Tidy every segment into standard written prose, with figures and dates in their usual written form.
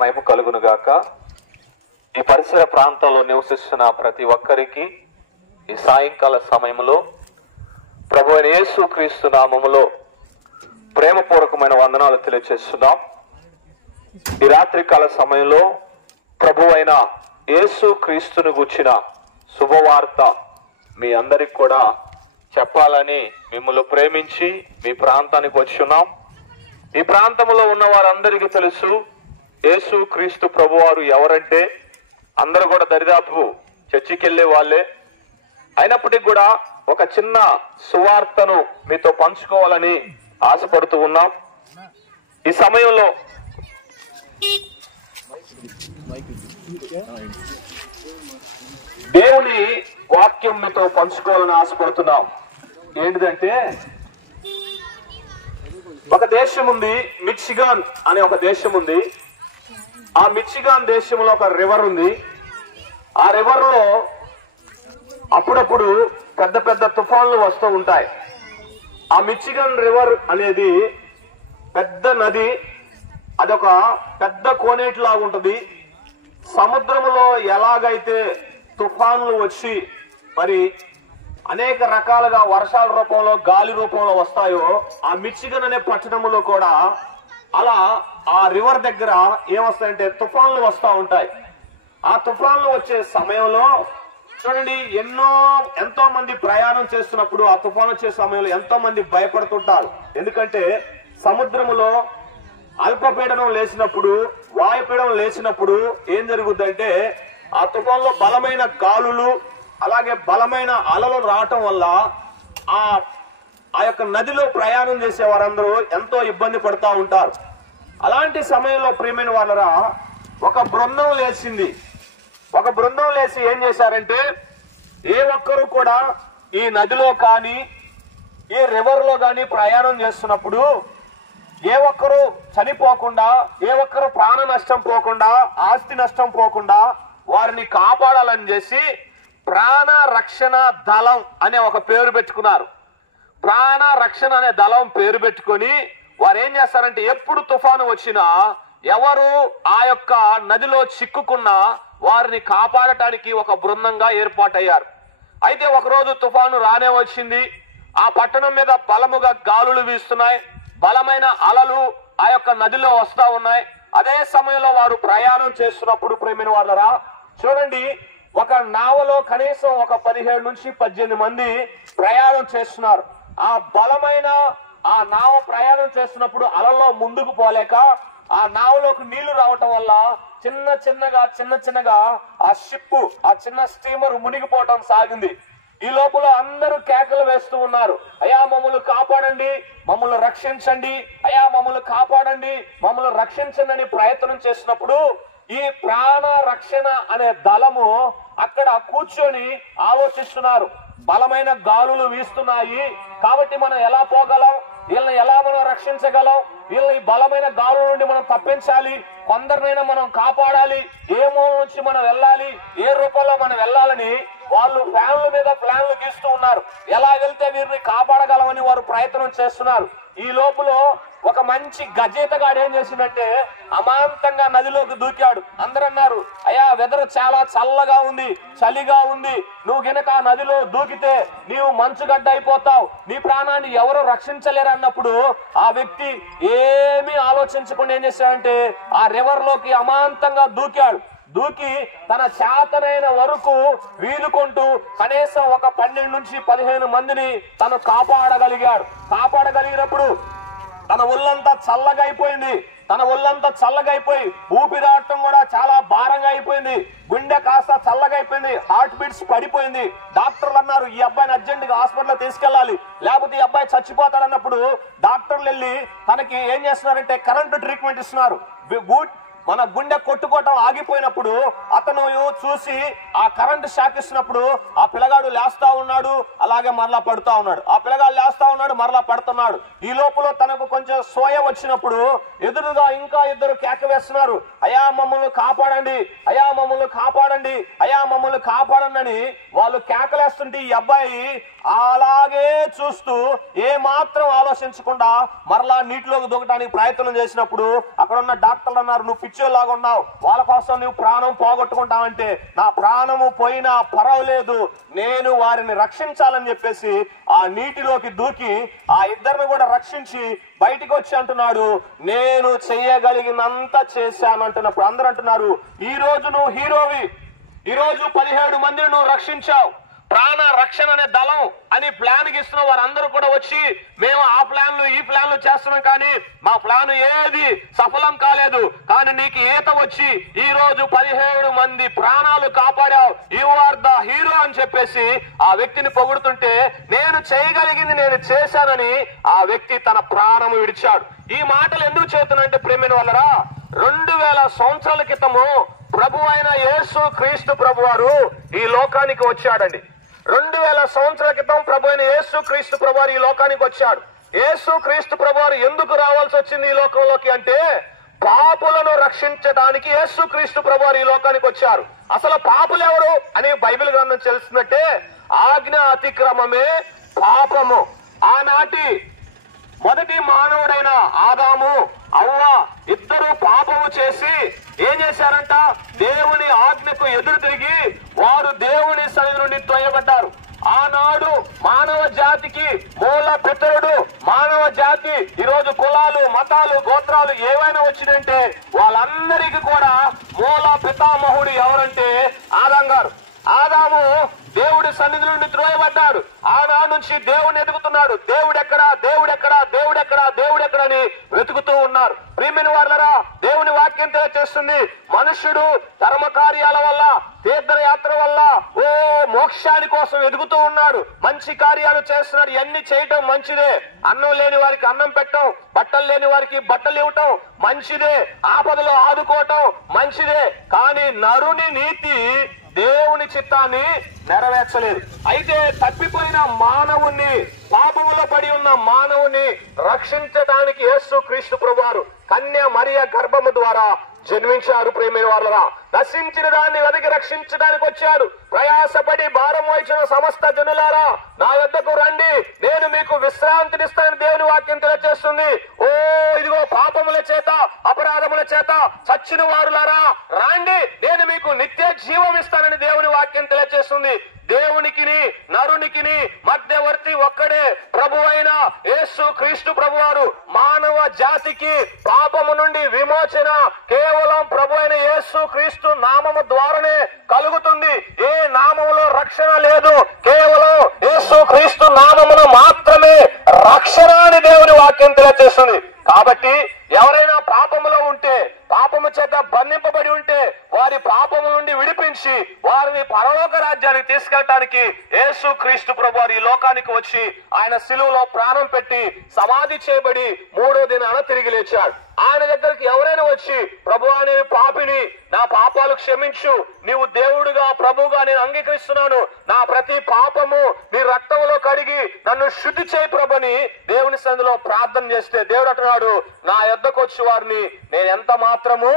మహిమ కలుగును గాక. ఈ పరిసర ప్రాంతాల్లో నివసిస్తున్న ప్రతి ఒక్కరికి ఈ సాయంకాల సమయంలో ప్రభు అయిన యేసుక్రీస్తు నామములో ప్రేమపూర్వకమైన వందనాలు తెలియజేస్తున్నాం. ఈ రాత్రికాల సమయంలో ప్రభు అయిన యేసుక్రీస్తును గూర్చిన శుభవార్త మీ అందరికి కూడా చెప్పాలని మిమ్మల్ని ప్రేమించి మీ ప్రాంతానికి వచ్చున్నాం. ఈ ప్రాంతంలో ఉన్న వారందరికీ తెలుసు యేసుక్రీస్తు ప్రభువారు ఎవరంటే. అందరూ కూడా దరిదాపు చర్చికి వెళ్ళే వాళ్ళే. అయినప్పటికీ కూడా ఒక చిన్న సువార్తను మీతో పంచుకోవాలని ఆశపడుతూ ఉన్నాం. ఈ సమయంలో దేవుని వాక్యం మీతో పంచుకోవాలని ఆశపడుతున్నాం. ఏంటిదంటే, ఒక దేశం ఉంది, మిచిగాన్ అనే ఒక దేశం ఉంది. ఆ మిచిగాన్ దేశంలో ఒక రివర్ ఉంది. ఆ రివర్ లో అప్పుడప్పుడు పెద్ద పెద్ద తుఫాన్లు వస్తూ ఉంటాయి. ఆ మిచిగాన్ రివర్ అనేది పెద్ద నది. అదొక పెద్ద కోనేటి లాగా ఉంటది. సముద్రంలో ఎలాగైతే తుఫాన్లు వచ్చి మరి అనేక రకాలుగా వర్షాల రూపంలో గాలి రూపంలో వస్తాయో, ఆ మిచిగన్ అనే పట్టణంలో కూడా అలా ఆ రివర్ దగ్గర ఏమొస్తాయంటే తుఫాన్లు వస్తూ ఉంటాయి. ఆ తుఫాన్లు వచ్చే సమయంలో చూడండి, ఎంతో మంది ప్రయాణం చేస్తున్నప్పుడు ఆ తుఫాన్ వచ్చే సమయంలో ఎంతో మంది భయపడుతుంటారు. ఎందుకంటే సముద్రములో అల్పపీడనం లేచినప్పుడు, వాయుపీడనం లేచినప్పుడు ఏం జరుగుద్దంటే, ఆ తుఫాన్లో బలమైన గాలులు అలాగే బలమైన అలలు రావటం వల్ల ఆ యొక్క నదిలో ప్రయాణం చేసే వారందరూ ఎంతో ఇబ్బంది పడుతూ ఉంటారు. అలాంటి సమయంలో ప్రియమైన వాళ్ళరా ఒక బృందం లేచింది. ఒక బృందం లేచి ఏం చేశారంటే, ఏ ఒక్కరు కూడా ఈ నదిలో కానీ ఈ రివర్ లో కానీ ప్రయాణం చేస్తున్నప్పుడు ఏ ఒక్కరు చనిపోకుండా, ఏ ఒక్కరు ప్రాణ నష్టం పోకుండా, ఆస్తి నష్టం పోకుండా వారిని కాపాడాలని చేసి ప్రాణ రక్షణ దళం అనే ఒక పేరు పెట్టుకున్నారు. ప్రాణ రక్షణ అనే దళం పేరు పెట్టుకొని వారు ఏం చేస్తారంటే, ఎప్పుడు తుఫాను వచ్చినా ఎవరు ఆ యొక్క నదిలో చిక్కుకున్నా వారిని కాపాడటానికి ఒక బృందంగా ఏర్పాటయ్యారు. అయితే ఒకరోజు తుఫాను రానే వచ్చింది. ఆ పట్టణం మీద బలముగా గాలులు వీస్తున్నాయి. బలమైన అలలు ఆ యొక్క నదిలో వస్తా ఉన్నాయి. అదే సమయంలో వారు ప్రయాణం చేస్తున్నప్పుడు ప్రేమైన వాళ్ళరా చూడండి, ఒక నావలో కనీసం ఒక 17 నుంచి 18 మంది ప్రయాణం చేస్తున్నారు. ఆ బలమైన ఆ నావ ప్రయాణం చేస్తున్నప్పుడు అలల్లో ముందుకు పోలేక ఆ నావలోకి నీళ్లు రావటం వల్ల చిన్న చిన్నగా ఆ షిప్, ఆ చిన్న స్టీమర్ మునిగిపోవటం సాగింది. ఈ లోపల అందరూ కేకలు వేస్తూ ఉన్నారు, అయ్యా మమ్మల్ని కాపాడండి, మమ్మల్ని రక్షించండి, అయ్యా మమ్మల్ని కాపాడండి, మమ్మల్ని రక్షించండి అని ప్రయత్నం చేసినప్పుడు ఈ ప్రాణ రక్షణ అనే దళము అక్కడ కూర్చొని ఆలోచిస్తున్నారు. బలమైన గాలులు వీస్తున్నాయి కాబట్టి మనం ఎలా పోగలం, వీళ్ళని ఎలా మనం రక్షించగలం, వీళ్ళని బలమైన గాలుల నుండి మనం తప్పించాలి, కొందరినైనా మనం కాపాడాలి, ఏ మూల నుంచి మనం వెళ్ళాలి, ఏ రూపంలో మనం వెళ్ళాలని వాళ్ళు ఫ్యాన్ల మీద ప్లాన్లు గీస్తూ ఉన్నారు. ఎలా వెళ్తే వీరిని కాపాడగలమని వారు ప్రయత్నం చేస్తున్నారు. ఈ లోపల ఒక మంచి గజేతగాడు ఏం చేసిందంటే అమాంతంగా నదిలోకి దూకాడు. అందరూ అన్నారు, అయ్యా వెదర్ చాలా చల్లగా ఉంది, చలిగా ఉంది, నువ్వు గనక ఆ నదిలో దూకితే నీవు మంచుగడ్డ అయిపోతావు, నీ ప్రాణాన్ని ఎవరు రక్షించలేరు అన్నప్పుడు ఆ వ్యక్తి ఏమీ ఆలోచించకుండా ఏం చేశాడంటే ఆ రివర్ లోకి అమాంతంగా దూకాడు. దూకి తన చేతనైన వరకు వీలుకుంటూ కనీసం ఒక 12 నుంచి 15 మందిని తను కాపాడగలిగాడు. కాపాడగలిగినప్పుడు తన ఒళ్ళంతా చల్లగా అయిపోయింది. తన ఒళ్ళంతా చల్లగా అయిపోయి ఊపిరాడటం కూడా చాలా భారంగా అయిపోయింది. గుండె కాస్త చల్లగా అయిపోయింది. హార్ట్ బీట్స్ పడిపోయింది. డాక్టర్లు అన్నారు, ఈ అబ్బాయిని అర్జెంట్ గా హాస్పిటల్ తీసుకెళ్లాలి, లేకపోతే ఈ అబ్బాయి చచ్చిపోతాడన్నప్పుడు డాక్టర్లు వెళ్ళి తనకి ఏం చేస్తున్నారంటే కరెంటు ట్రీట్మెంట్ ఇస్తున్నారు. మన గుండె కొట్టుకోవటం ఆగిపోయినప్పుడు అతను చూసి ఆ కరెంటు షాక్ ఇస్తున్నప్పుడు ఆ పిల్లగాడు లేస్తా ఉన్నాడు, అలాగే మరలా పడుతా ఉన్నాడు. ఆ పిల్లగాడు లేస్తా ఉన్నాడు, మరలా పడుతున్నాడు. ఈ లోపల తనకు కొంచెం సోయ వచ్చినప్పుడు ఎదురుగా ఇంకా ఇద్దరు కేక వేస్తున్నారు, అయ్యా మమ్మల్ని కాపాడండి, అయ్యా మమ్మల్ని కాపాడండి, అయ్యా మమ్మల్ని కాపాడండి అని వాళ్ళు కేకలేస్తుంటే ఈ అబ్బాయి అలాగే చూస్తూ ఏ మాత్రం ఆలోచించకుండా మరలా నీటిలోకి దూకడానికి ప్రయత్నం చేసినప్పుడు అక్కడ ఉన్న డాక్టర్లు అన్నారు, నువ్వు పిచ్చోలాగా ఉన్నావు, వాళ్ళ కోసం నువ్వు ప్రాణం పోగొట్టుకుంటావంటే నా ప్రాణము పోయినా పర్వాలేదు, నేను వారిని రక్షించాలని చెప్పేసి ఆ నీటిలోకి దూకి ఆ ఇద్దరిని కూడా రక్షించి బయటికి వచ్చి అంటున్నాడు, నేను చెయ్యగలిగినంత చేశాను అంటున్నప్పుడు అందరూ అంటున్నారు, ఈ రోజు నువ్వు హీరోవి, ఈ రోజు 17 మందిని నువ్వు రక్షించావు, ప్రాణ రక్షణ అనే దళం అని ప్లాన్ ఇస్తున్న వారందరూ కూడా వచ్చి మేము ఆ ప్లాన్లు ఈ ప్లాన్లు చేస్తున్నాం, కానీ మా ప్లాన్ ఏది సఫలం కాలేదు, కానీ నీకు ఈత వచ్చి ఈ రోజు 17 మంది ప్రాణాలు కాపాడావు, యు ఆర్ ద హీరో అని చెప్పేసి ఆ వ్యక్తిని పొగుడుతుంటే, నేను చేయగలిగింది నేను చేశానని ఆ వ్యక్తి తన ప్రాణము విడిచాడు. ఈ మాటలు ఎందుకు చెబుతున్నానంటే ప్రేమైన వాళ్ళరా, 2000 సంవత్సరాల క్రితము ప్రభు అయిన యేసు క్రీస్తు ప్రభు వారు ఈ లోకానికి వచ్చాడండి. 2000 సంవత్సరాల క్రితం ప్రభు అయిన యేసు క్రీస్తు ప్రభు వారు ఈ లోకానికి వచ్చాడు. యేసు క్రీస్తు ప్రభు వారు ఎందుకు రావాల్సి వచ్చింది ఈ లోకంలోకి అంటే, పాపులను రక్షించడానికి యేసు క్రీస్తు ప్రభు వారు ఈ లోకానికి వచ్చారు. అసలు పాపులు ఎవరు అని బైబిల్ గ్రంథం తెలుస్తుందంటే, ఆజ్ఞ అతిక్రమమే పాపము. ఆనాటి మొదటి మానవుడైన ఆదాము అవ్వ ఇద్దరు పాపము చేసి ఏం చేశారంట, దేవుని ఆజ్ఞకు ఎదురు తిరిగి వారు దేవుని సన్నిధి నుండి తొయ్యబడ్డారు. ఆనాడు మానవ జాతికి మూల పితరుడు మానవ జాతి, ఈరోజు కులాలు మతాలు గోత్రాలు ఏవైనా వచ్చినంటే వాళ్ళందరికీ కూడా మూల పితామహుడు ఎవరంటే ఆదాం గారు. ఆదాము దేవుడి సన్నిధి నుండి త్రోయబడ్డాడు. ఆనాడు నుంచి దేవుడిని ఎదుగుతున్నాడు. దేవుడెక్కడా దేవుడెక్కడా దేవుడెక్కడా దేవుడెక్కడా అని వెతుకుతూ ఉన్నారు. ప్రియమైన వారలారా, దేవుని వాక్యం తెలియజేస్తుంది, మనుష్యుడు ధర్మ కార్యాల వల్ల తీర్థయాత్ర వల్ల మోక్షాని కోసం ఎదుగుతూ ఉన్నాడు, మంచి కార్యాలు చేస్తున్నాడు. ఇవన్నీ చేయటం మంచిదే, అన్నం లేని వారికి అన్నం పెట్టడం, బట్టలు లేని వారికి బట్టలు ఇవ్వటం మంచిదే, ఆపదలో ఆదుకోవటం మంచిదే, కానీ నరుని నీతి దేవుని చిత్తాన్ని నెరవేర్చలేదు. అయితే తప్పిపోయిన మానవుణ్ణి, పాపములో పడి ఉన్న మానవుని రక్షించడానికి యేసు క్రీస్తు ప్రభువారు కన్య మరియ గర్భము ద్వారా జన్మించారు. ప్రేమైన వారలారా, నశించిన దాన్ని వెతికి రక్షించడానికి వచ్చాడు. ప్రయాసపడి భారం వహించిన సమస్త జనులారా నా వద్దకు రండి, నేను మీకు విశ్రాంతినిస్తానని దేవుని వాక్యం తెలియజేస్తుంది. ఇదిగో పాపముల చేత అపరాధముల చేత చచ్చిన వారులారా రండి, నేను మీకు నిత్య జీవం ఇస్తానని దేవుని వాక్యం తెలియజేస్తుంది. దేవునికి నరునికి మధ్యవర్తి ఒక్కడే, ప్రభు అయిన యేసు క్రీస్తు ప్రభు వారు. మానవ జాతికి పాపము నుండి విమోచన కేవలం ప్రభు అయిన యేసు క్రీస్తు నామము ద్వారానే కలుగుతుంది. ఏ నామములో రక్షణ లేదు, కేవలం యేసు క్రీస్తు నామమును మాత్రమే రక్షణ అని దేవుని వాక్యం తెలియజేస్తుంది. కాబట్టి ఎవరైనా పాపములో ఉంటే, పాపము చేత బంధింపబడి ఉంటే వారి పాపము నుండి విడిపించి వారిని పరలోక రాజ్యానికి తీసుకెళ్ళటానికి యేసు క్రీస్తు ప్రభు వారు ఈ లోకానికి వచ్చి ఆయన శిలువలో ప్రాణం పెట్టి సమాధి చేయబడి 3వ దినాన తిరిగి లేచాడు. ఆయన దగ్గరికి ఎవరైనా వచ్చి, ప్రభువా నేను పాపిని, నా పాపాలు క్షమించు, నీవు దేవుడుగా ప్రభువుగా నేను అంగీకరిస్తున్నాను, నా ప్రతి పాపము నీ రక్తంలో కడిగి నన్ను శుద్ధి చేయి ప్రభుని దేవుని సన్నిధిలో ప్రార్థన చేస్తే దేవుడు అంటున్నాడు, నా యొద్దకు వచ్చి వారిని నేను ఎంత మాత్రము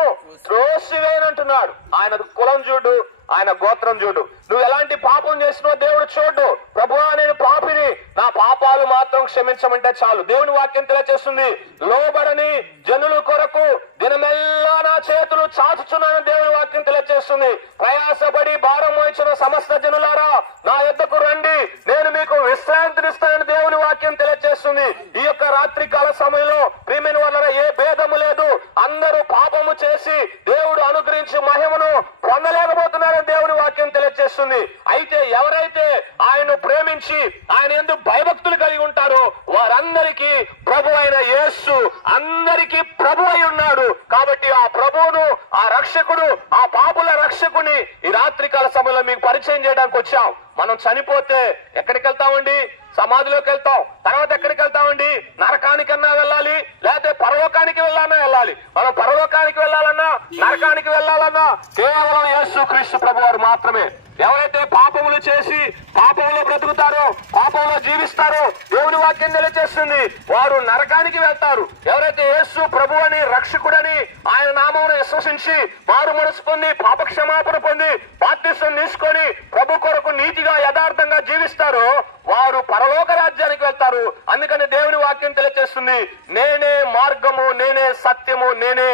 త్రోసివేయనంటున్నాడు. ఆయన కులం చూడు, ఆయన గోత్రం చూడు, నువ్వు ఎలాంటి పాపం చేసినావు దేవుడు చూడు. ప్రభువా నేను పాపిని, నా పాపాలు మాత్రం క్షమించమంటే చాలు. దేవుని వాక్యం తెలియజేస్తుంది, లోబడని జనుల కొరకు దినమెల్లా నా చేతులు చాచుచున్నాను దేవుని వాక్యం తెలియజేస్తుంది. ప్రయాసపడి భారం వహించిన సమస్త జనులారా నా యొద్దకు రండి, నేను మీకు విశ్రాంతినిస్తానని దేవుని వాక్యం తెలియజేస్తుంది. ఈ యొక్క రాత్రి కాల సమయంలో ప్రియమైన వాళ్ళ ఏ భేదము లేదు, అందరూ పాపము చేసి దేవుడు అనుగ్రహించి మహిమను పొందలేకపోతున్నారని దేవుని వాక్యం తెలియజేస్తుంది. అయితే ఎవరైతే ఆయన్ను ప్రేమించి ఆయన యందు భయభక్తులు కలిగి ఉంటారో వారందరికీ ప్రభు అయిన యేసు అందరికీ ప్రభు అయి ఉన్నాడు. కాబట్టి ఆ ప్రభువును, ఆ రక్షకుడు, ఆ పాపుల రక్షకుని ఈ రాత్రి కాల సమయంలో మీకు పరిచయం చేయడానికి వచ్చాం. మనం చనిపోతే ఎక్కడికి వెళ్తామండి? సమాధిలోకి వెళ్తాం. తర్వాత ఎక్కడికి వెళ్తామండి? నరకానికన్నా వెళ్ళాలి, లేకపోతే పరలోకానికి వెళ్ళాలి. మనం పరలోకానికి వెళ్ళాలన్నా నరకానికి వెళ్ళాలన్నా కేవలం యేసు క్రీస్తు ప్రభు వారు మాత్రమే. ఎవరైతే పాపములు చేసి పాపంలో బ్రతుకుతారో, పాపంలో జీవిస్తారో దేవుని వాక్యం తెలియజేస్తుంది వారు నరకానికి వెళ్తారు. ఎవరైతే యేసు ప్రభు అని రక్షకుడని ఆయన నామమును విశ్వసించి మారు మనసు పొంది పాప క్షమాపణ పొంది బాప్తిసం తీసుకొని ప్రభు కొరకు నీతిగా యథార్థంగా జీవిస్తారో వారు పరలోక రాజ్యానికి వెళ్తారు. అందుకని దేవుని వాక్యం తెలియజేస్తుంది, నేనే మార్గము, నేనే సత్యము, నేనే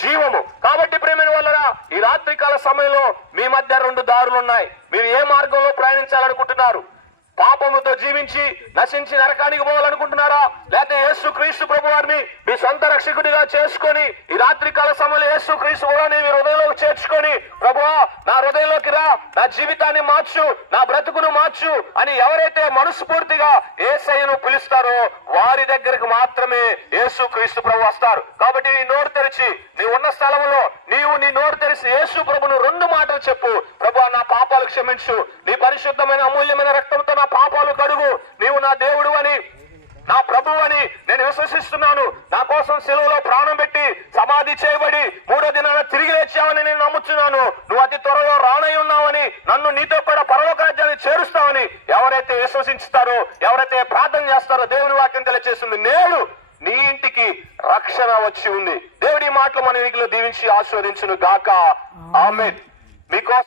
జీవము. కాబట్టి ప్రేమైన వాళ్ళరా, ఈ రాత్రికాల సమయంలో మీ మధ్య రెండు దారులు ఉన్నాయి. మీరు ఏ మార్గంలో ప్రయాణించాలనుకుంటున్నారు? పాపముతో జీవించి నశించి నరకానికి పోవాలనుకుంటున్నారా? లేకపోతే యేసు క్రీస్తు ప్రభు వారిని మీ సొంత రక్షకుడిగా చేసుకొని ఈ రాత్రికాల సమయంలో యేసు క్రీస్తు ప్రభుని మీ హృదయంలోకి చేర్చుకొని, ప్రభువా నా హృదయంలోకి రా, నా జీవితాన్ని మార్చు, నా బ్రతుకును మార్చు అని ఎవరైతే మనస్ఫూర్తిగా యేసయ్యను పిలుస్తారో వారి దగ్గరకు మాత్రమే యేసు క్రీస్తు ప్రభు వస్తారు. కాబట్టి నీ నోరు తెరిచి, నీ ఉన్న స్థలంలో నీవు నీ నోరు తెరిచి యేసు ప్రభును రెండు మాటలు చెప్పు. ప్రభువా నా పాపాలు క్షమించు, నీ పరిశుద్ధమైన అమూల్యమైన రక్తంతో నా పాపాలు కడుగు, నీవు నా దేవుడు అని, నా ప్రభువు అని నేను విశ్వసిస్తున్నాను. నా కోసం సెలవులో ప్రాణం పెట్టి సమాధి చేయబడి 3వ దినాన తిరిగి లేచావని నేను నమ్ముతున్నాను. నువ్వు అతి త్వరలో రానై ఉన్నావని, నన్ను నీతో కూడా పరలోక రాజ్యాన్ని చేరుస్తావని ఎవరైతే విశ్వసిస్తారో, ఎవరైతే ప్రార్థన చేస్తారో దేవుని వాక్యం తెలియజేస్తుంది. నేడు నీ ఇంటికి రక్షణ వచ్చి ఉంది. దేవుడి మాటలు మన ఇంటిలో దీవించి ఆశీర్వదించును గాక. ఆమేన్. మీకోసం